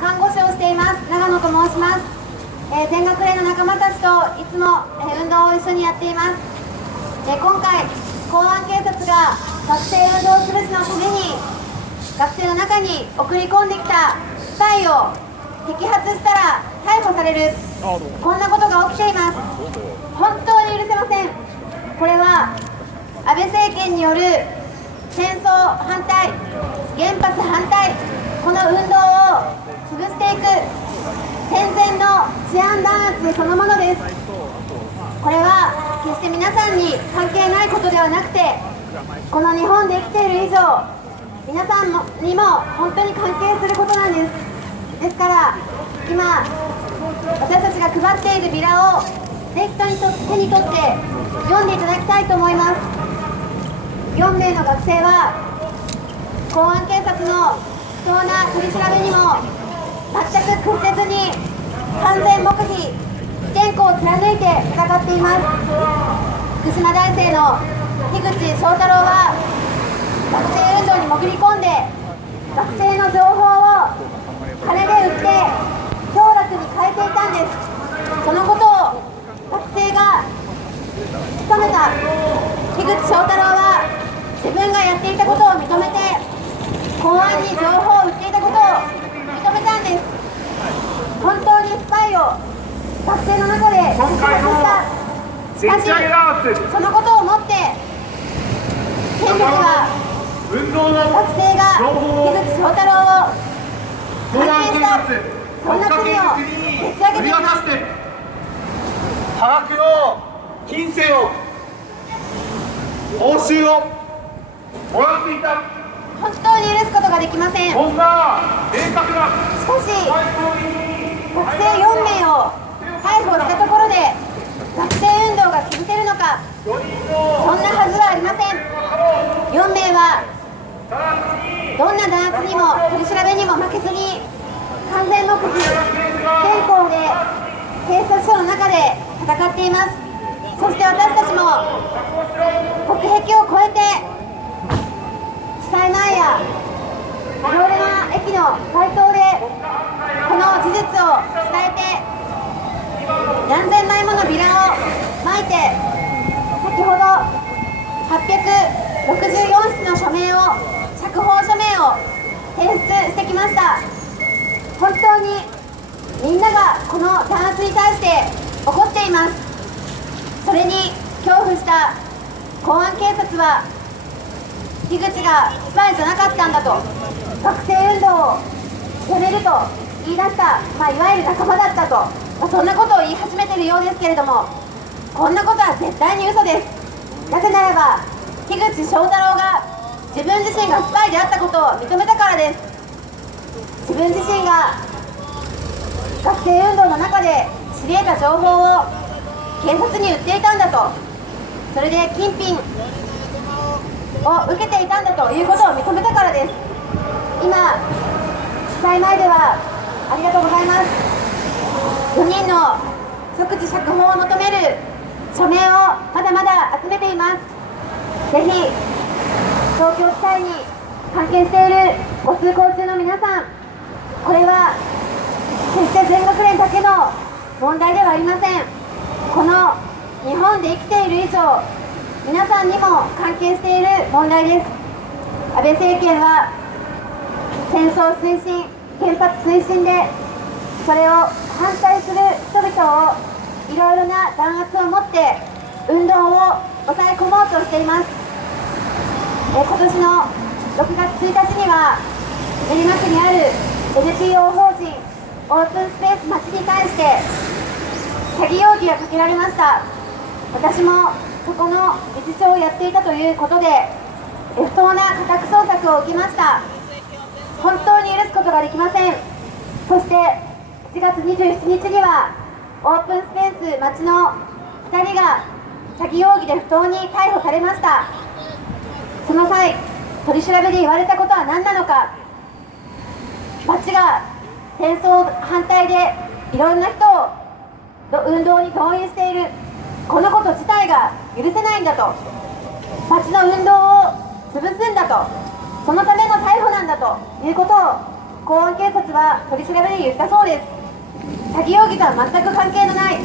看護師をしています長野と申します。全学連の仲間たちといつも運動を一緒にやっています。今回公安警察が学生運動する日のために学生の中に送り込んできたスパイを摘発したら逮捕される、こんなことが起きています。本当に許せません。これは安倍政権による戦争反対、原発反対、この運動を潰していく戦前の治安弾圧そのものです。これは決して皆さんに関係ないことではなくて、この日本で生きている以上皆さんにも本当に関係することなんです。ですから今私たちが配っているビラをぜひ手に取って読んでいただきたいと思います。4名の学生は公安警察の不当な取り調べにも全く屈せずに完全黙秘、不転校を貫いて戦っています。福島大生の樋口翔太郎は学生運動に潜り込んで学生の情報を金で売って享楽に変えていたんです。そのことを学生が務めた樋口翔太郎は自分がやっていたことを認めて公安に情報を売っていたことを認めたんです。本当にスパイを学生の中で摘発した。しかしそのことをもって権力が学生が樋口翔太郎を派遣した、そんな国を持ち上げています。多額の金銭を報酬をもらっていた、本当に許すことができません。こんな明確なしかし学生4名を逮捕したところで学生運動が潰せるのか、そんなはずはありません。4名はどんな弾圧にも取り調べにも負けずに完全黙秘、憲法で警察署の中で戦っています。そして私たちも国壁を越えて地裁前やアローレマ駅の街頭でこの事実を伝えて何千枚ものビラをまいて、先ほど864筆の署名を釈放署名を提出してきました。本当にみんながこの弾圧に対して怒っています。それに恐怖した公安警察は樋口がスパイじゃなかったんだと、学生運動をやめると言い出した、いわゆる仲間だったと、そんなことを言い始めているようですけれども、こんなことは絶対に嘘です。なぜならば樋口翔太郎が自分自身がスパイであったことを認めたからです。自分自身が学生運動の中で知り得た情報を警察に売っていたんだと、それで金品を受けていたんだということを認めたからです。今地裁前ではありがとうございます、4人の即時釈放を求める署名をまだまだ集めています。ぜひ東京地裁に関係しているご通行中の皆さん、これは決して全学連だけの問題ではありません。この日本で生きている以上皆さんにも関係している問題です。安倍政権は戦争推進、原発推進でそれを反対する人々をいろいろな弾圧を持って運動を抑え込もうとしています。今年の6月1日には練馬区にある NPO 法人オープンスペース町に対して詐欺容疑がかけられました。私もそこの理事長をやっていたということで不当な家宅捜索を受けました。本当に許すことができません。そして7月27日にはオープンスペース町の2人が詐欺容疑で不当に逮捕されました。その際取り調べで言われたことは何なのか、町が戦争反対でいろんな人を運動に動員している、このこと自体が許せないんだと、町の運動を潰すんだと、そのための逮捕なんだということを公安警察は取り調べで言ったそうです。詐欺容疑とは全く関係のない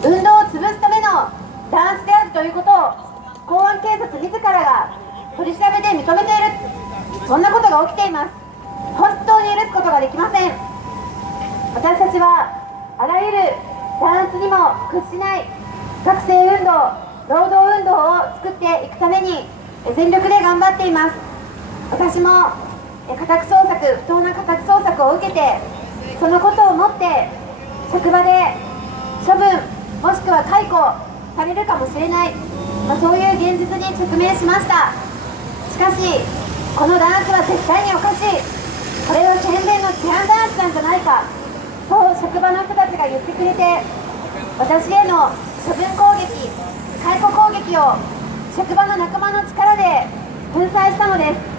運動を潰すための弾圧であるということを公安警察自らが取り調べで認めている、そんなことが起きています。本当に許すことができません。私たちはあらゆる弾圧にも屈しない学生運動、労働運動を作っていくために全力で頑張っています。私も不当な家宅捜索を受けて、そのことをもって職場で処分もしくは解雇されるかもしれない、そういう現実に直面しました。しかしこの弾圧は絶対におかしい、これは戦前の治安弾圧なんじゃないか、そう職場の人たちが言ってくれて、私への処分攻撃、解雇攻撃を職場の仲間の力で粉砕したのです。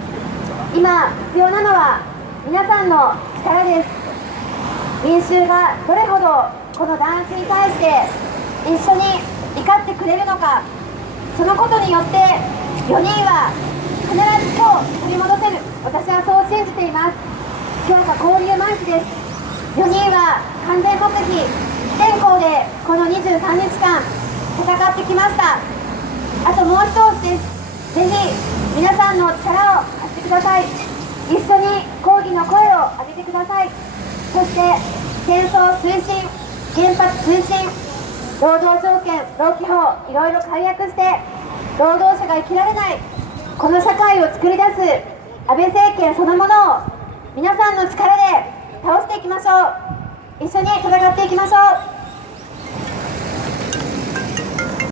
今必要なのは皆さんの力です。民衆がどれほどこの弾圧に対して一緒に怒ってくれるのか、そのことによって4人は必ず今日取り戻せる、私はそう信じています。今日が交流満期です。4人は完全黙秘非転校でこの23日間戦ってきました。あともう一押しです。ぜひ皆さんの力を貸してください。一緒に抗議の声を上げてください。そして戦争推進、原発推進、労働条件、労基法、いろいろ改悪して労働者が生きられないこの社会を作り出す安倍政権そのものを皆さんの力で倒していきましょう。一緒に戦っていきましょう。